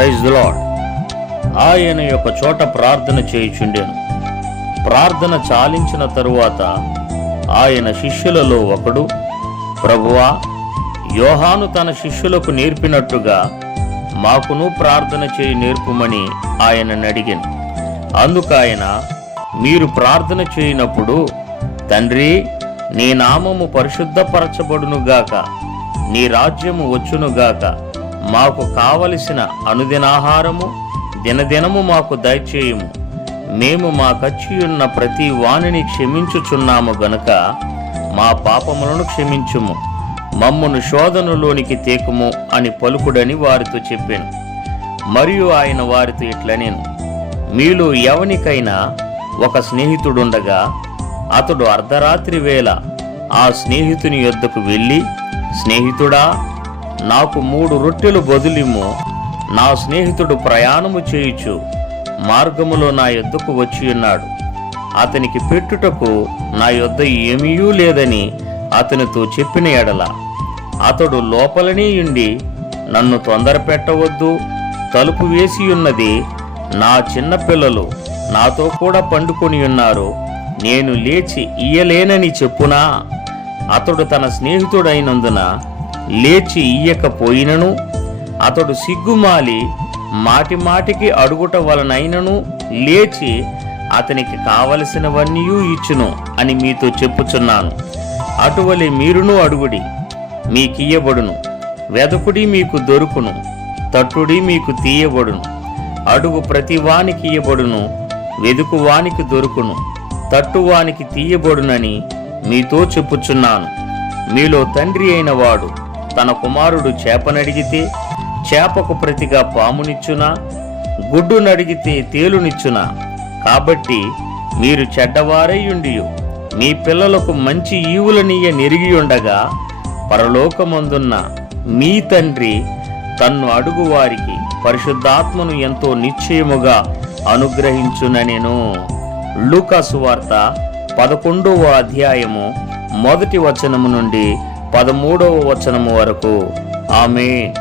Praise lord ఆయన యొక్క చోట ప్రార్థన చేయుచుండెను. ప్రార్థన చాలించిన తరువాత ఆయన శిష్యులలో ఒకడు ప్రభువా యోహాను తన శిష్యులకు నేర్పినట్టుగా మాకును ప్రార్థన చేయి నేర్పుమని ఆయనను అడిగాను. అందుకు ఆయన మీరు ప్రార్థన చేయనప్పుడు తండ్రి నీ నామము పరిశుద్ధపరచబడునుగాక నీ రాజ్యము వచ్చునుగాక మాకు కావలసిన అనుదినాహారము దినదినము మాకు దయచేయము. మేము మా కచ్చియున్న ప్రతి వాణిని క్షమించుచున్నాము గనుక మా పాపములను క్షమించుము. మమ్మను శోధనలోనికి తేకుము అని పలుకుడని వారితో చెప్పాను. మరియు ఆయన వారితో ఇట్లనేను మీలో ఎవనికైనా ఒక స్నేహితుడుండగా అతడు అర్ధరాత్రి వేళ ఆ స్నేహితుని యొద్దకు వెళ్ళి స్నేహితుడా నాకు మూడు రొట్టెలు బదులిమ్ము. నా స్నేహితుడు ప్రయాణము చేయుచు మార్గములో నా యొద్దకు వచ్చి ఉన్నాడు. అతనికి పెట్టుటకు నా యొద్ద ఏమీయూ లేదని అతనితో చెప్పిన ఎడల అతడు లోపలనే ఉండి నన్ను తొందర పెట్టవద్దు తలుపు వేసి ఉన్నది నా చిన్నపిల్లలు నాతో కూడా పండుకొని ఉన్నారు నేను లేచి ఇయ్యలేనని చెప్పునా? అతడు తన స్నేహితుడైనందున లేచి ఇయ్యకపోయినను అతడు సిగ్గుమాలి మాటి మాటికి అడుగుట వలనైనను లేచి అతనికి కావలసినవన్నీ ఇచ్చును అని మీతో చెప్పుచున్నాను. అటువలే మీరును అడుగుడి మీకియ్యబడును. వెదకుడి మీకు దొరుకును తట్టుడి మీకు తీయబడును. అడుగు ప్రతివానికి ఇయ్యబడును వెదుకు వానికి దొరుకును తట్టువానికి తీయబడునని మీతో చెప్పుచున్నాను. మీలో తండ్రి అయిన వాడు తన కుమారుడు చేపనడిగితే చేపకు ప్రతిగా పామునిచ్చునా? గుడ్డు నడిగితే తేలునిచ్చునా? కాబట్టి మీరు చెడ్డవారయ్యుండి మీ పిల్లలకు మంచి ఈవులనీయ నెరిగి ఉండగా పరలోకమందున్న మీ తండ్రి తన్ను అడుగువారికి పరిశుద్ధాత్మను ఎంతో నిశ్చయముగా అనుగ్రహించుననెను. లూకాసు వార్త పదకొండవ అధ్యాయము మొదటి వచనము నుండి పదమూడవ వచనము వరకు. ఆమె